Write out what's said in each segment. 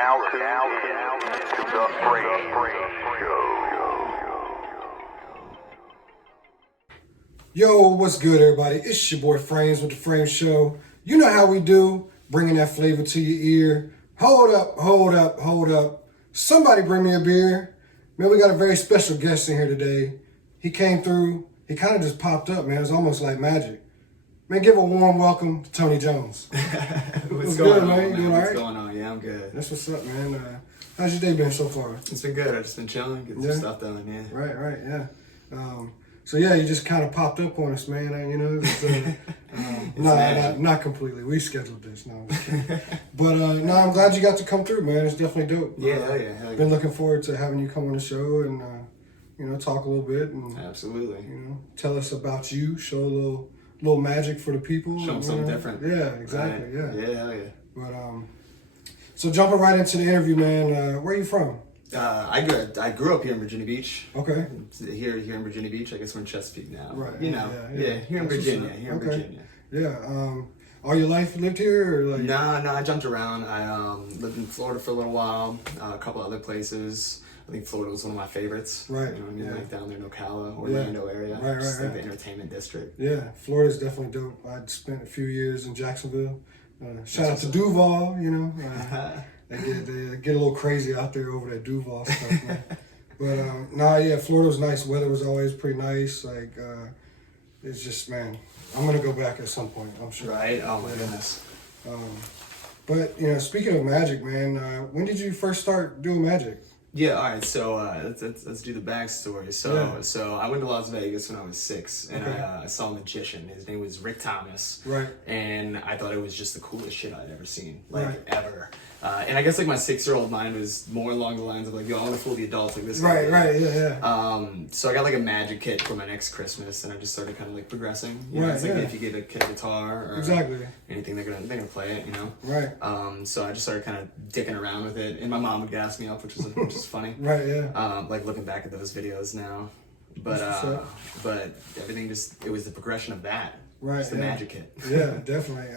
now tuned in to the FrameZ Show. Yo, what's good, everybody? It's your boy Frames with the Frame Show. You know how we do, bringing that flavor to your ear. Hold up. Somebody bring me a beer. Man, we got a very special guest in here today. He came through. He kind of just popped up, man. It's almost like magic. Man, give a warm welcome to Tony Jones. What's going on, man? You doing all What's right? going on? Yeah, I'm good. That's what's up, man. How's your day been so far? It's been good. I've just been chilling, getting some stuff done, yeah. Right, yeah. So yeah, you just kind of popped up on us, man. You know, it's, not completely. We scheduled this, no. I'm just kidding. But no, I'm glad you got to come through, man. It's definitely dope. Yeah, hell yeah. Been looking forward to having you come on the show and talk a little bit and Absolutely. tell us about you, show a little magic for the people. Show them something different. Yeah, exactly. Right. Yeah, hell yeah. But so jumping right into the interview, man. Where are you from? I grew up here in Virginia Beach. Okay. Here in Virginia Beach. I guess we're in Chesapeake now. Right. Yeah. Here in Virginia. Virginia. Yeah. All your life you lived here, or like? No. I jumped around. I lived in Florida for a little while. A couple other places. I think Florida was one of my favorites. Right. You know what I mean? Like down there in Ocala, Orlando area. Right. Like the entertainment district. Yeah, Florida's definitely dope. I'd spent a few years in Jacksonville. Shout out to Duval, They get a little crazy out there over that Duval stuff, man. But Florida was nice. Weather was always pretty nice. Like, it's just, man, I'm gonna go back at some point, I'm sure. Right? Oh my goodness. But speaking of magic, man, when did you first start doing magic? Yeah, all right. So let's do the backstory. So I went to Las Vegas when I was 6, and I saw a magician. His name was Rick Thomas. Right. And I thought it was just the coolest shit I'd ever seen, ever. And I guess my 6-year-old mind was more along the lines of like, yo, I want to fool the adults like this. Right. Yeah. So I got like a magic kit for my next Christmas, and I just started kind of like progressing. It's like if you give a kid a guitar or anything, they're gonna play it. Right. So I just started kind of dicking around with it, and my mom would gas me up, which is funny. Right. Yeah. Like looking back at those videos now, but everything it was the progression of that. Right. It's the magic kit. Yeah, definitely.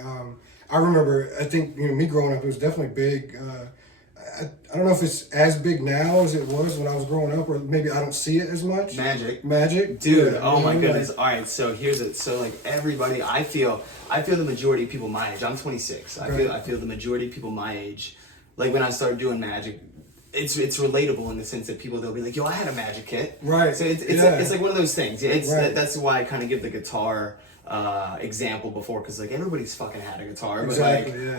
I remember, I think, me growing up, it was definitely big. I don't know if it's as big now as it was when I was growing up, or maybe I don't see it as much. Magic? Dude, oh my goodness. All right, so here's it. So like everybody, I feel the majority of people my age, I'm 26. I feel the majority of people my age, like when I started doing magic, it's relatable in the sense that they'll be like, yo, I had a magic kit. Right. So it's like one of those things. That's why I kind of give the guitar example before, because like everybody's fucking had a guitar, but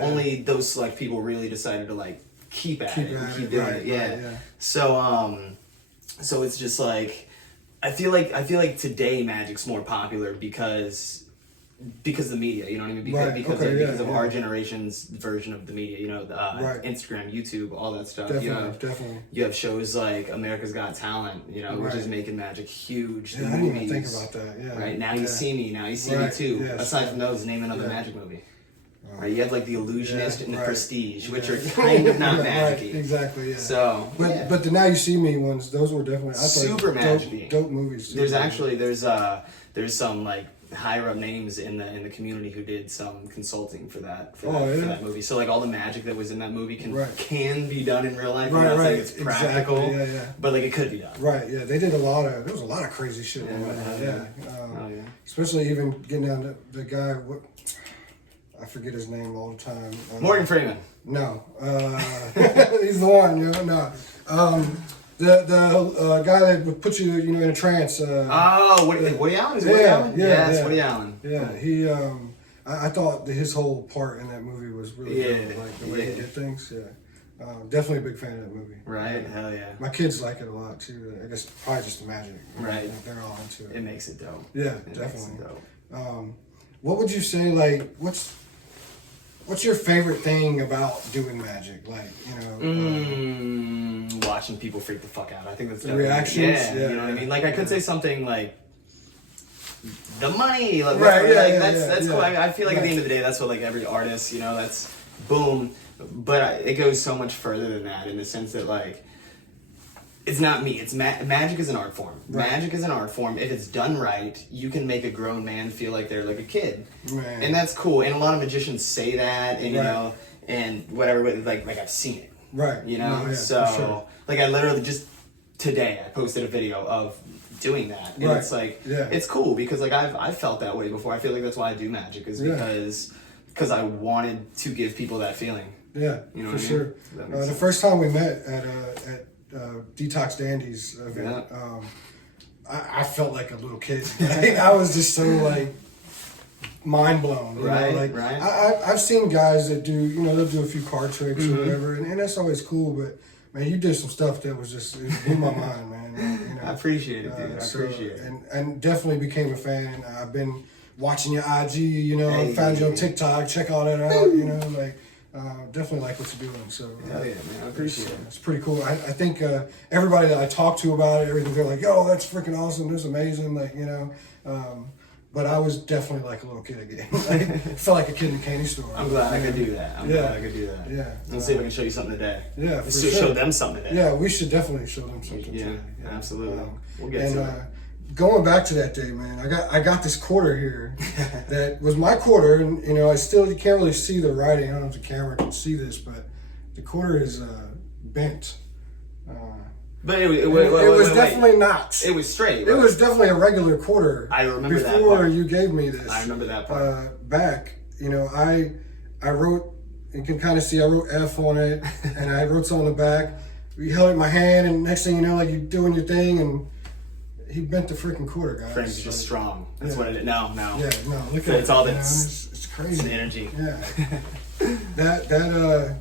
only those select people really decided to like keep at it and keep doing it. Yeah. So it's just like I feel like today magic's more popular because of the media, you know what I mean? Because of our generation's version of the media, Instagram, YouTube, all that stuff. Definitely. You have shows like America's Got Talent, which is making magic huge. Yeah, I didn't even think about that. Yeah. Right now, you see me. Now you see me too. Yeah, aside from those, name another magic movie. Right, you have like The Illusionist and The Prestige, which are kind of not magic-y. Right, exactly, yeah. So, but the Now You See Me ones, those were definitely super magic-y. Dope movies too. There's some like higher up names in the community who did some consulting for that movie. So like all the magic that was in that movie can be done in real life. I'm not saying it's practical, but like it could be done. Right, yeah. They did there was a lot of crazy shit in that. Especially even getting down to the guy, I forget his name all the time. Morgan Freeman. No. He's the one, no. The guy that would put you, in a trance. Woody Allen? Is Woody Allen? Yeah, it's Woody Allen. Yeah, he. I thought that his whole part in that movie was really good, like the way he did things. Yeah, definitely a big fan of that movie. Right, hell yeah. My kids like it a lot too. I guess probably just the magic. Right, they're all into it. It makes it dope. Yeah, definitely. What would you say? Like, what's your favorite thing about doing magic? Like, watching people freak the fuck out. I think that's the reactions. Yeah, you know what I mean. Like I could say something like the money. Like, that's cool. I feel like at the end of the day, that's what like every artist, that's boom. But it goes so much further than that in the sense that like it's not me. It's magic is an art form. Right. Magic is an art form. If it's done right, you can make a grown man feel like they're like a kid, and that's cool. And a lot of magicians say that, and and whatever. But like I've seen it. Right. You know? No, yeah, so, for sure. like, I literally just today I posted a video of doing that. And Right. it's like, Yeah. it's cool because, like, I've felt that way before. I feel like that's why I do magic, is because I wanted to give people that feeling. Yeah, you know for what I mean? sure. The first time we met at Detox Dandy's event, I felt like a little kid. Like, I was just so like mind blown. You know? Like, right. I've seen guys that do, you know, they'll do a few card tricks or whatever, and that's always cool. But man, you did some stuff that was just, it blew my mind, man. You know? I appreciate it, dude. I appreciate it. And definitely became a fan. I've been watching your IG. You know, I found you on TikTok. Check all that out. You know, like. Definitely like what you're doing. So hell yeah, man, I appreciate it. It's pretty cool. I think everybody that I talk to about it, everything, they're like, "Yo, that's freaking awesome! That's amazing!" Like, you know. But I was definitely like a little kid again. Like, felt like a kid in a candy store. I'm glad I could do that. I'm glad I could do that. Yeah. Let's see if I can show you something today. Yeah, for sure. Show them something today. Yeah, we should definitely show them something. Yeah, today. absolutely. We'll get to it. Going back to that day, man, I got this quarter here that was my quarter, and you know, you can't really see the writing. I don't know if the camera can see this, but the quarter is bent. But it was definitely not. It was straight. It was definitely a regular quarter. I remember that before part. you gave me this. I remember that part. Back, you know, I wrote. You can kind of see I wrote F on it, and I wrote something on the back. You held it in my hand, and next thing you know, like you're doing your thing, and he bent the freaking quarter, guys. Frame's just strong. That's what it is. No. Yeah, no. Look at it's it. all that. It's crazy. It's an energy. Yeah. that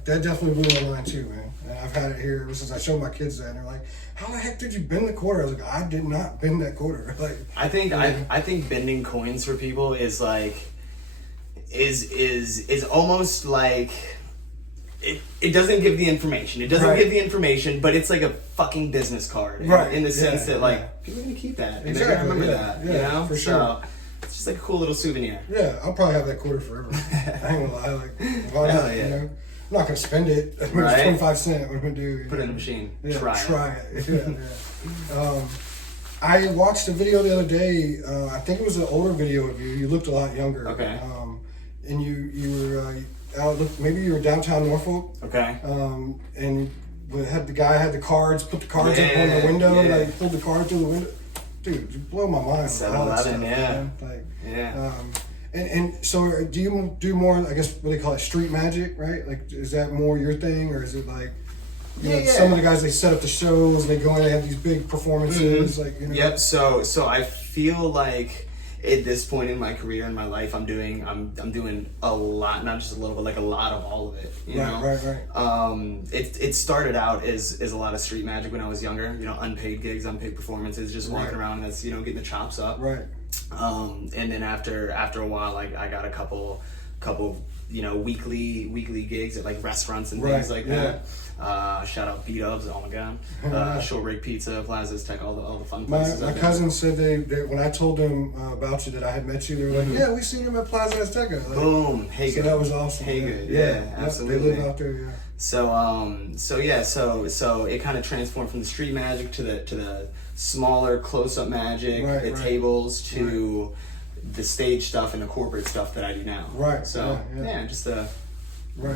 definitely blew my mind too, man. And I've had it here ever since I showed my kids that, and they're like, "How the heck did you bend the quarter?" I was like, "I did not bend that quarter." Like, I think bending coins for people is like is almost like. It doesn't give the information. It doesn't give the information, but it's like a fucking business card. In the sense that, like, people are going to keep that. And they're going to remember that. You know? For sure. So, it's just like a cool little souvenir. Yeah, I'll probably have that quarter forever. I ain't gonna lie. Like, why not? You know? I'm not going to spend it. It's 25 cents. What am I going to do? Put it in a machine. Yeah, Try it. Yeah. I watched a video the other day. I think it was an older video of you. You looked a lot younger. Okay. And you were... maybe you were downtown Norfolk. Okay. And the guy had the cards, put the cards up on the window, like pulled the card through the window. Dude, you blow my mind. 7-Eleven, yeah. Like, and so do you do more, I guess, what they call it, street magic, right? Like, is that more your thing, or is it like, you know, some of the guys, they set up the shows, and they go in, they have these big performances, like, you know? Yep. So I feel like at this point in my career and my life, I'm doing a lot, not just a little, but like a lot of all of it. You know? Right. It started out as a lot of street magic when I was younger. You know, unpaid gigs, unpaid performances, just walking around. And that's, you know, getting the chops up. Right. And then after a while, like I got a couple, you know, weekly gigs at like restaurants and things like that. Shout out B-Dubs, oh my god. Short Rig Pizza, Plaza's Tech, all the fun places. My cousin said they when I told them about you, that I had met you, they were like, "Yeah, we seen him at Plaza Azteca." Like, boom, hey so good. That was awesome. Hey good, yeah, absolutely. They live out there, yeah. So it kind of transformed from the street magic to the smaller close-up magic, the tables, to the stage stuff and the corporate stuff that I do now. Right. So just a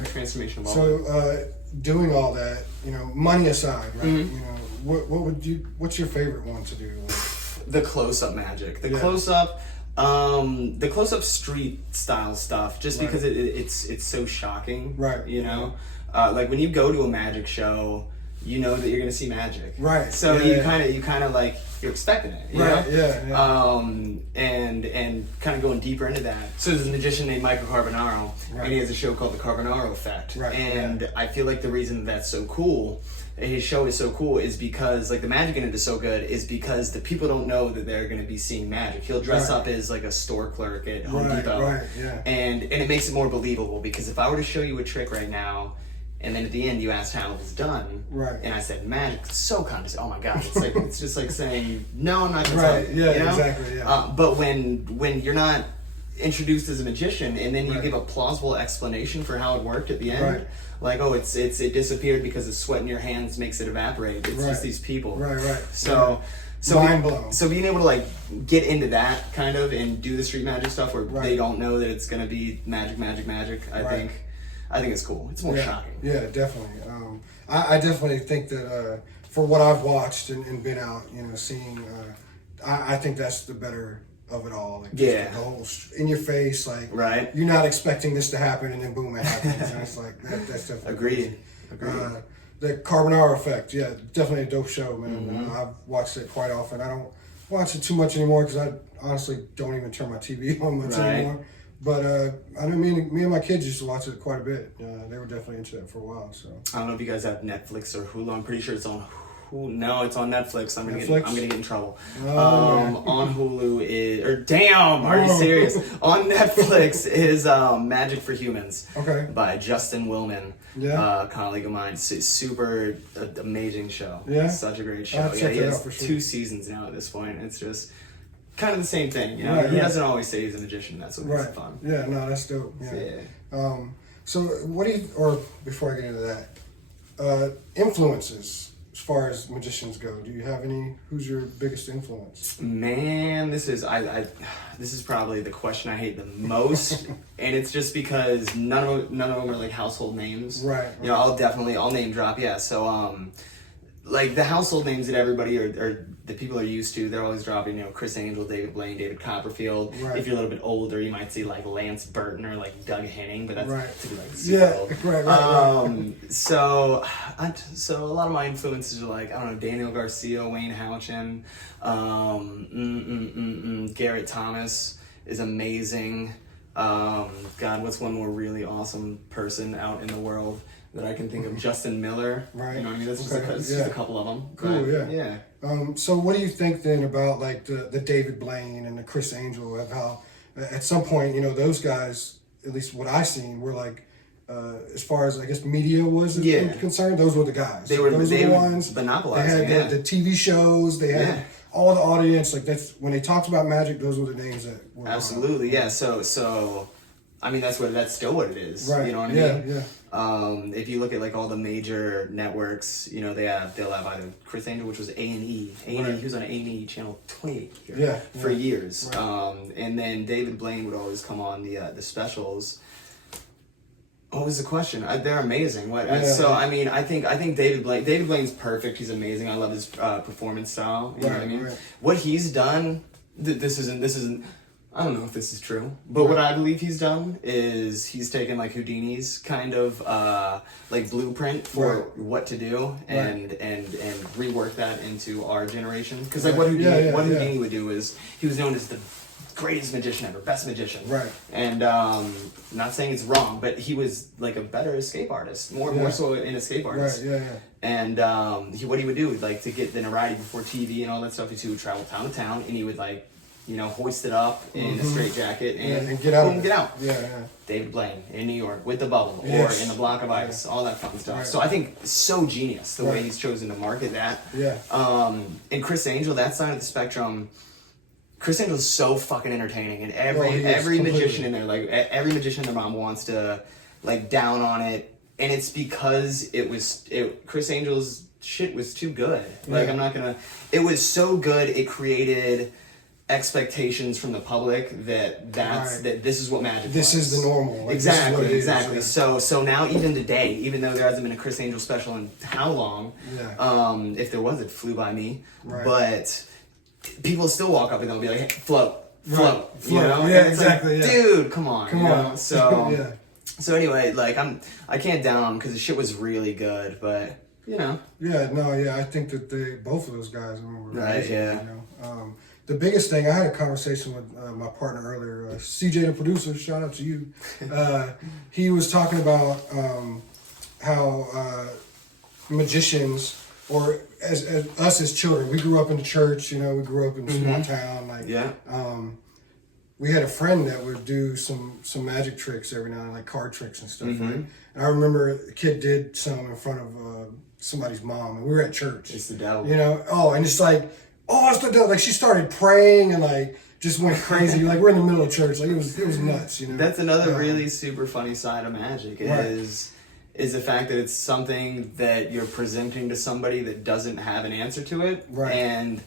transformation of all. So doing all that, you know, money aside, right? You know, what's your favorite one to do? The close-up magic. The close-up. The close-up street style stuff, just because it's so shocking, right? You know, like when you go to a magic show, you know that you're gonna see magic, right? So you kind of like you're expecting it, you know? And kind of going deeper into that. So there's a magician named Michael Carbonaro, and he has a show called the Carbonaro Effect, and I feel like the reason that's so cool. His show is so cool is because, like, the magic in it is so good is because the people don't know that they're going to be seeing magic. He'll dress up as like a store clerk at Home Depot, and it makes it more believable, because if I were to show you a trick right now, and then at the end you asked how it was done, and I said magic, it's so condescending. Oh my god, it's like it's just like saying no, I'm not going to tell you. You know? Exactly. But when you're not introduced as a magician, and then you give a plausible explanation for how it worked at the end, like, oh, it disappeared because the sweat in your hands makes it evaporate. It's just these people. So mind blown. So being able to like get into that kind of and do the street magic stuff where they don't know that it's gonna be magic, I think I think it's cool. It's more shocking. Yeah, definitely. I definitely think that for what I've watched and been out, seeing, I think that's the better of it all. Like, the whole in your face, like, right. You're not expecting this to happen, and then boom, it happens. And it's like that's definitely agreed. The Carbonara Effect, definitely a dope show, man. I've watched it quite often. I don't watch it too much anymore because I honestly don't even turn my TV on much anymore. But I know me and my kids used to watch it quite a bit. They were definitely into it for a while. So I don't know if you guys have Netflix or Hulu. I'm pretty sure it's on Hulu. No, it's on Netflix. I'm gonna get in trouble. On Hulu are you serious? On Netflix is Magic for Humans. Okay. By Justin Willman. Yeah. Colleague of mine. It's a super amazing show. Yeah. Such a great show. He has for sure. 2 seasons now at this point. It's just kind of the same thing, he doesn't always say he's a magician. That's what makes it fun. Yeah, no, that's dope. Yeah. So what do you, or before I get into that, influences as far as magicians go? Do you have any? Who's your biggest influence? Man, this is this is probably the question I hate the most, and it's just because none of them are like household names. Right. I'll name drop. Yeah. So like the household names that everybody or the people are used to, they're always dropping, Chris Angel, David Blaine, David Copperfield. Right. If you're a little bit older, you might see like Lance Burton or like Doug Henning, but that's to be like super old. Right. So a lot of my influences are like, I don't know, Daniel Garcia, Wayne Houchin, Garrett Thomas is amazing. God, what's one more really awesome person out in the world that I can think of? Justin Miller. Right. You know what I mean? That's just a couple of them. Cool, but, yeah. So what do you think then about like the David Blaine and the Chris Angel, of how at some point, those guys, at least what I seen, were like, as far as I guess media was concerned, those were the guys. They were the ones monopolizing. They had the TV shows. They had all the audience. Like that's when they talked about magic. Those were the names that were absolutely yeah. So I mean that's still what it is. Right. You know what I mean? Yeah. If you look at like all the major networks, they'll have either Chris Angel, which was A&E. A&E, he was on A&E channel 28 here for years. Right. And then David Blaine would always come on the specials. What was the question? They're amazing. I mean, I think David Blaine's perfect. He's amazing. I love his performance style. You know what I mean? Right. What he's done, this isn't. I don't know if this is true, but what I believe he's done is he's taken like Houdini's kind of like blueprint for what to do and rework that into our generation. Because like what Houdini would do is he was known as the greatest magician ever, best magician. Right. And not saying it's wrong, but he was like a better escape artist, more so an escape artist. Right. Yeah. And what he would do, like to get the notoriety before TV and all that stuff, he would travel town to town and he would like, hoist it up in a straight jacket and get out. Boom, get out. Yeah. David Blaine in New York with the bubble or in the block of ice, all that fun stuff. Right. So I think so genius the way he's chosen to market that. Yeah. And Chris Angel, that side of the spectrum, Chris Angel is so fucking entertaining, and every magician in there, like every magician and their mom wants to like down on it, and it's because Chris Angel's shit was too good. Like it was so good it created expectations from the public that this is what magic this was. is the normal. Like, exactly. So now even today, even though there hasn't been a Chris Angel special in how long, if there was, it flew by me. Right. But people still walk up and they'll be like, hey, float. Yeah, exactly. Like, dude, come on. So So anyway, like I can't down on him because the shit was really good, but Yeah, I think that both of those guys were amazing, the biggest thing, I had a conversation with my partner earlier, CJ the producer, shout out to you. He was talking about how magicians, or as us as children, we grew up in the church, we grew up in a small town. We had a friend that would do some magic tricks every now and then, like card tricks and stuff, right? And I remember a kid did some in front of somebody's mom, and we were at church. It's the devil. And it's like, it's the devil. Like she started praying and like just went crazy. Like we're in the middle of church. Like it was nuts, That's another really super funny side of magic is the fact that it's something that you're presenting to somebody that doesn't have an answer to it. Right. And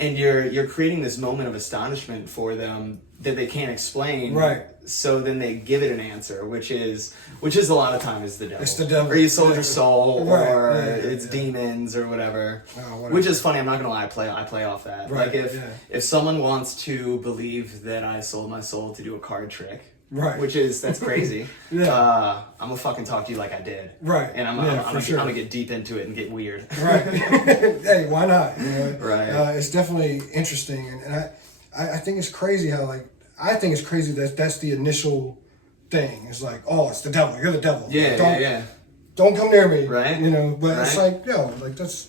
and you're creating this moment of astonishment for them that they can't explain. Right. So then they give it an answer, which is a lot of times the devil. It's the devil. Or you sold your soul, Right. or Yeah, it's demons or whatever. Oh, whatever. Which is funny. I'm not gonna lie. I play off that. Right, Like yeah. if someone wants to believe that I sold my soul to do a card trick. Right. That's crazy. Yeah. I'm gonna fucking talk to you like I did. Right. And I'm gonna get deep into it and get weird. Right. Hey, why not? You know? Right. It's definitely interesting, and I think it's crazy how I think it's crazy that that's the initial thing. It's like, oh, it's the devil. You're the devil. Yeah. Don't come near me. Right. You know. But it's Right. like, yo, like that's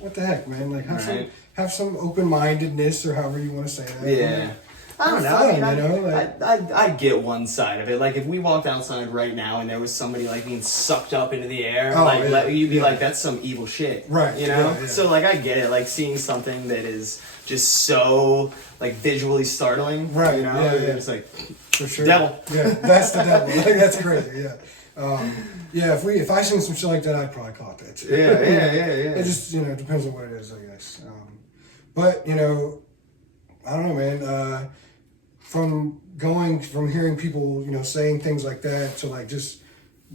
what the heck, man. Like Right. have some open mindedness or however you want to say that. Yeah. I don't know. Fun, I mean, you know, like- I get one side of it. Like if we walked outside right now and there was somebody like being sucked up into the air, Oh, like yeah, you'd be yeah. like, that's some evil shit, Right, You know. yeah. So like I get it. Like seeing something that is just so like visually startling, Right, You know, yeah. it's like For sure. devil. Yeah, that's the devil. Like, that's crazy. Yeah. Yeah. If I seen some shit like that, I'd probably call it that too. Yeah. It just depends on what it is, I guess. But I don't know, man. From hearing people saying things like that to like just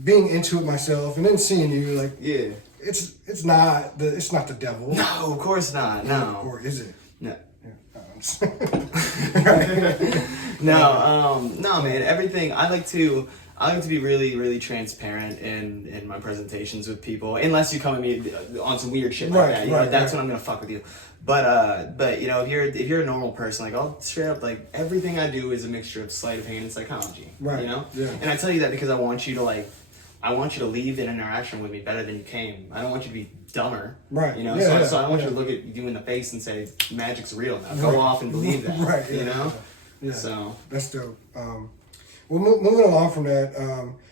being into it myself and then seeing you like Yeah. it's not the devil. No, of course not. No. Or is it? No. Yeah. No, man. Everything I like to be really, really transparent in my presentations with people. Unless you come at me on some weird shit like Right, that, right, that's right. when I'm gonna fuck with you. But if you're a normal person, like I'll straight up like everything I do is a mixture of sleight of hand and psychology. Right, You know. yeah. And I tell you that because I want you to leave an interaction with me better than you came. I don't want you to be dumber. Right. You know. Yeah, So I don't want yeah. you to look at you in the face and say magic's real now. Right. Go off and believe that. Right. You know. Yeah. So. That's dope. Well, moving along from that,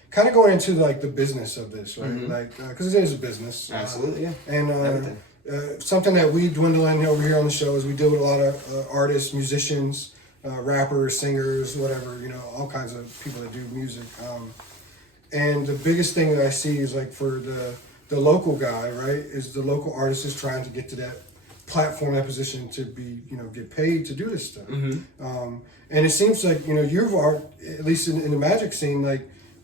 kind of going into like the business of this, right? Like, because it is a business. Absolutely, yeah. And Everything. something that we dwindle in over here on the show is we deal with a lot of artists, musicians, rappers, singers, whatever, all kinds of people that do music. And the biggest thing that I see is like for the local guy, right, is the local artist is trying to get to that platform, that position to be, get paid to do this stuff. And it seems like, you've at least in the magic scene, like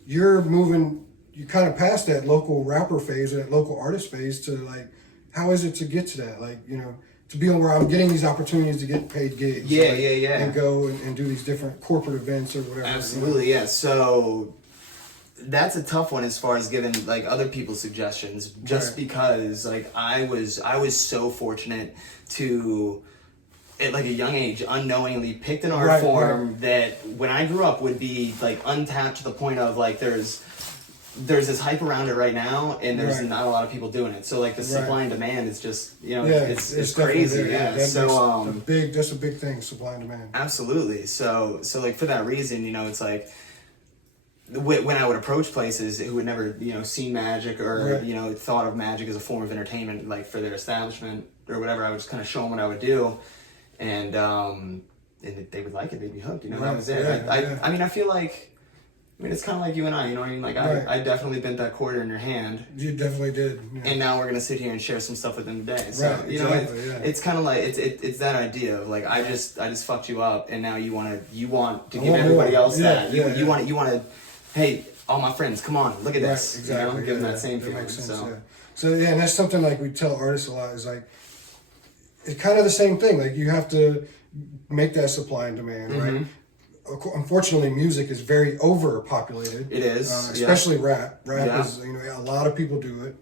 you're kind of past that local rapper phase or that local artist phase to like, how is it to get to that? Like, to be on where I'm getting these opportunities to get paid gigs. Yeah, like, yeah. And go and do these different corporate events or whatever. Absolutely, yeah. So that's a tough one as far as giving like other people's suggestions, just Right. because like I was so fortunate to at like a young age unknowingly picked an art Right, form that when I grew up would be like untapped to the point of like there's this hype around it right now and there's Right. not a lot of people doing it. So like the supply and demand is just Yeah, it's definitely crazy. there. Yeah. That So makes that's a big thing, supply and demand. absolutely. So like for that reason, it's like when I would approach places who had never, seen magic or, Right. thought of magic as a form of entertainment, like for their establishment or whatever, I would just kind of show them what I would do. And if they would like it, they'd be hooked, that Right, was it. yeah. I mean, I feel like, it's kind of like you and I, you know what I mean? Like Right. I definitely bent that quarter in your hand. You definitely did. Yeah. And now we're gonna sit here and share some stuff with them today. So Right, exactly, it's kind of like it's that idea of like I just fucked you up, and now you want to give want everybody more. else Yeah, that yeah, you want to hey, all my friends, come on, look at this. Right, exactly. Give them yeah, that same feeling. makes sense, So yeah. So yeah, and that's something like we tell artists a lot is like it's kind of the same thing. Like you have to make that supply and demand, right? Unfortunately, music is very overpopulated. It is, especially rap. Rap Yeah. is a lot of people do it.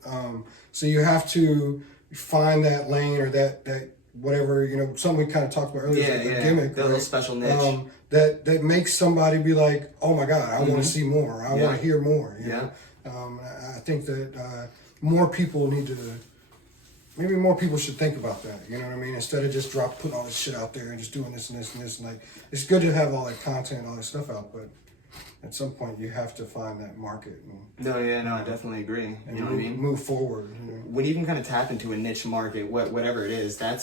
So you have to find that lane or that whatever something we kind of talked about earlier, like a gimmick, the little right? special niche. That makes somebody be like, oh my God, I want to see more. I want to hear more. You know? I think that more people need to. Maybe more people should think about that. You know what I mean? Instead of just putting all this shit out there and just doing this and this and this. And like, it's good to have all that content and all that stuff out, but at some point you have to find that market. No, I definitely agree. And You know what I mean? move forward. When you can kind of tap into a niche market, whatever it is, I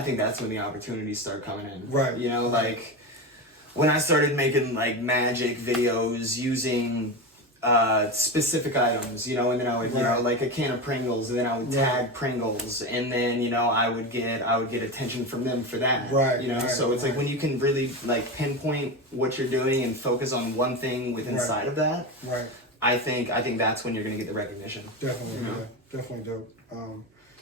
think that's when the opportunities start coming in. Right. Like when I started making like magic videos using specific items, you know, and then I would, you know, like a can of Pringles, and then I would tag Pringles, and then, you know, I would get attention from them for that, right? You know, so it's like when you can really like pinpoint what you're doing and focus on one thing within inside of that, right? I think that's when you're gonna get the recognition. Definitely, definitely dope.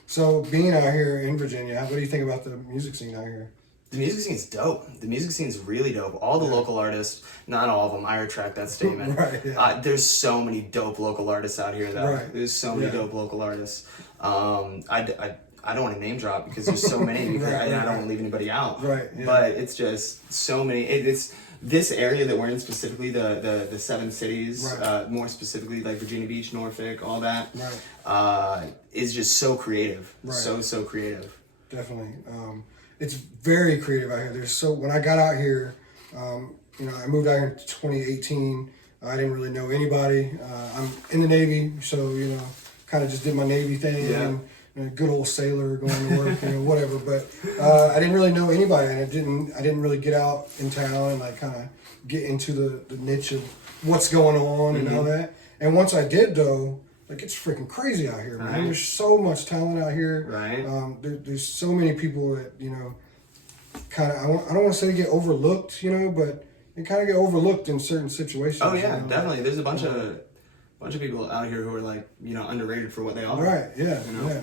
So being out here in Virginia, what do you think about the music scene out here? The music scene's dope. The music scene's really dope. All the local artists, not all of them, I retract that statement. Right, there's so many dope local artists out here, though. Right. There's so many dope local artists. I don't want to name drop because there's so many, because I don't want to leave anybody out. Right. Yeah. But it's just so many. It's this area that we're in, specifically the 7 cities, more specifically like Virginia Beach, Norfolk, all that, is just so creative. Right. So creative. Definitely. It's very creative out here. When I got out here, you know, I moved out here in 2018. I didn't really know anybody. I'm in the Navy, so, you know, kind of just did my Navy thing. Yeah. And, you know, good old sailor going to work, you know, whatever. But I didn't really know anybody, and I didn't really get out in town and like kind of get into the niche of what's going on and all that. And once I did, though, like, it's freaking crazy out here, man. Right. There's so much talent out here. Right. There's so many people that, you know, kind of, I don't want to say get overlooked, you know, but they kind of get overlooked in certain situations. Oh yeah, you know? definitely. There's a bunch of people out here who are like, you know, underrated for what they are. Right. Yeah. You know? Yeah.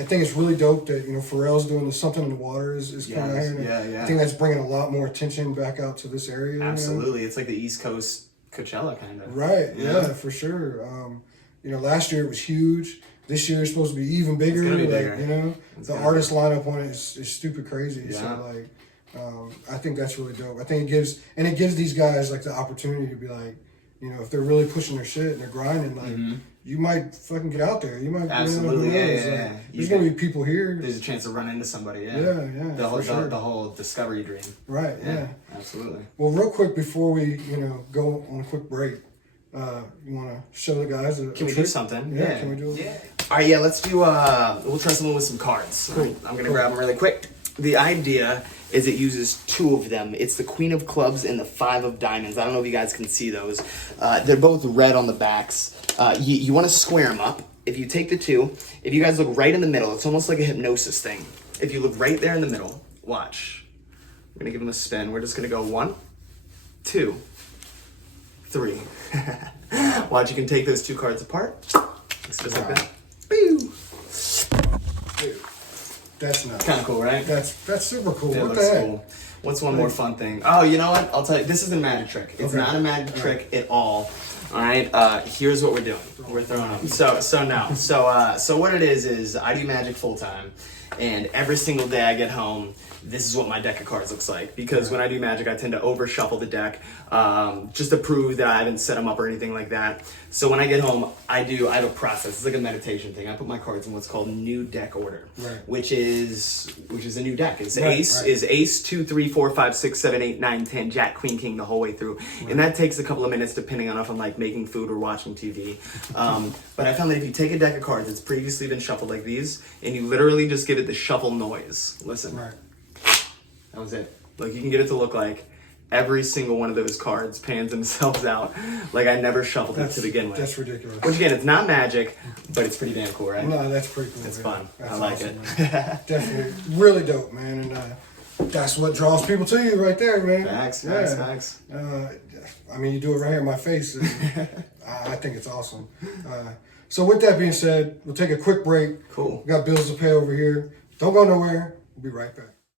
I think it's really dope that, you know, Pharrell's doing the Something in the Water is coming out here. Yeah. I think that's bringing a lot more attention back out to this area. Absolutely. You know? It's like the East Coast Coachella kind of. Right. You Yeah, know? for sure. You know, last year it was huge. This year is supposed to be even bigger. It's gonna be like, bigger. You know, the artist lineup on it is stupid crazy. Yeah. So like, I think that's really dope. I think it gives these guys like the opportunity to be like, you know, if they're really pushing their shit and they're grinding, like you might fucking get out there. You might. Absolutely. You know, who knows? Yeah. Like, there's gonna be people here. There's a chance to run into somebody. Yeah. Yeah. The whole for sure. the whole discovery dream. Right. Yeah. Absolutely. Well, real quick before we, you know, go on a quick break, you want to show the guys Can we do something? Yeah. Can we do it? Yeah. All right. Yeah. Let's do. We'll try something with some cards. Cool. I'm gonna grab them really quick. The idea is it uses 2 of them. It's the Queen of Clubs and the 5 of Diamonds. I don't know if you guys can see those. They're both red on the backs. You want to square them up. If you take the 2, if you guys look right in the middle, it's almost like a hypnosis thing. If you look right there in the middle, watch. I'm gonna give them a spin. We're just gonna go 1, 2, 3. Watch, you can take those 2 cards apart. It's just like that. Boo! Dude, that's nuts. Kind of cool, right? That's super cool. That What looks the heck? cool. What's one more fun thing? Oh, you know what? I'll tell you. This is a magic trick. It's not a magic trick at all. All right. Here's what we're doing. We're throwing them. So what it is I do magic full time, and every single day I get home, this is what my deck of cards looks like. Because when I do magic, I tend to over shuffle the deck, just to prove that I haven't set them up or anything like that. So when I get home, I have a process. It's like a meditation thing. I put my cards in what's called new deck order, which is a new deck. It's ace 2, 3, 4, 5, 6, 7, 8, 9, 10, Jack, Queen, King the whole way through, and that takes a couple of minutes depending on if I'm like making food or watching TV. But I found that if you take a deck of cards that's previously been shuffled like these, and you literally just give it the shuffle noise. Listen. Right. That was it. Like, you can get it to look like every single one of those cards pans themselves out like I never shuffled it to begin with. That's ridiculous. Which again, it's not magic, but it's pretty damn cool, right? No, that's pretty cool. It's man. fun. That's I like awesome, it. Man. Definitely, really dope, man. And that's what draws people to you, right there, man. Facts. I mean, you do it right here in my face. And I think it's awesome. So with that being said, we'll take a quick break. Cool. We got bills to pay over here. Don't go nowhere. We'll be right back.